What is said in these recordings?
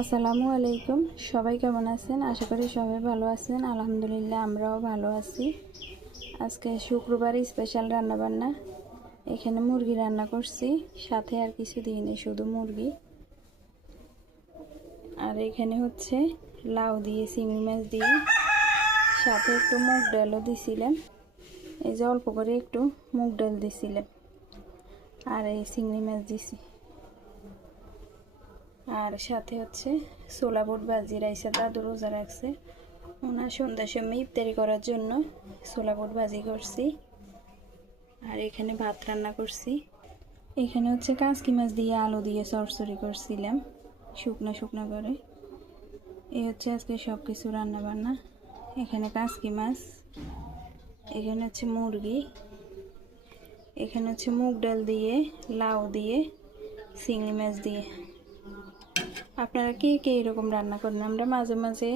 আসসালামু আলাইকুম। সবাই কেমন আছেন? আশা করি সবাই ভালো আছেন। আলহামদুলিল্লাহ আমরাও ভালো আছি। আজকে শুক্রবার স্পেশাল রান্নাবান্না। এখানে মুরগি রান্না করছি, সাথে আর কিছু দিইনি, শুধু মুরগি। আর এখানে হচ্ছে লাউ দিয়ে, চিংড়ি মাছ দিয়ে, সাথে একটু মুগ ডালও দিছিলাম। এই যে অল্প করে একটু মুগ ডাল দিছিলাম, আর এই চিংড়ি মাছ দিছি। আর সাথে হচ্ছে ছোলা বুট ভাজি। রাইসা দাদু রোজা রাখছে, ওনার সন্ধ্যার সময় ইফতারি করার জন্য ছোলা বুট ভাজি করছি। আর এখানে ভাত রান্না করছি। এখানে হচ্ছে কাঁচকি মাছ দিয়ে আলু দিয়ে চরচড়ি করছিলাম, শুকনো শুকনো করে। এই হচ্ছে আজকে সব কিছু রান্না বান্না। এখানে কাঁচকি মাছ, এখানে হচ্ছে মুরগি, এখানে হচ্ছে মুগ ডাল দিয়ে, লাউ দিয়ে, চিংড়ি মাছ দিয়ে। আপনারা কে কে এরকম রান্না করেন? আমরা মাঝে মাঝে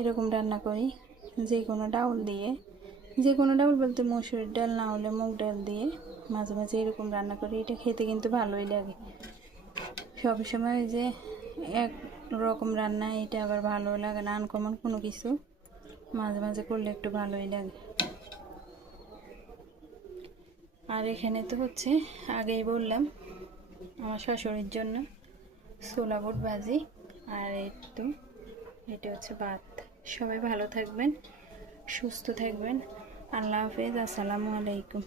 এরকম রান্না করি, যে কোনো ডাউল দিয়ে, যে কোনো ডাউল বলতে মসুরির ডাল না হলে মুগ ডাল দিয়ে মাঝে মাঝে এরকম রান্না করি। এটা খেতে কিন্তু ভালোই লাগে। সবসময় ওই যে এক রকম রান্না, এটা আবার ভালো লাগে না, আনকমন কোনো কিছু মাঝে মাঝে করলে একটু ভালোই লাগে। আর এখানে তো হচ্ছে আগেই বললাম আমার শাশুড়ির জন্য ছোলা বুট ভাজি, আর এটা হচ্ছে ভাত। সবাই ভালো থাকবেন, সুস্থ থাকবেন। আল্লাহ হাফেজ। আসসালামু আলাইকুম।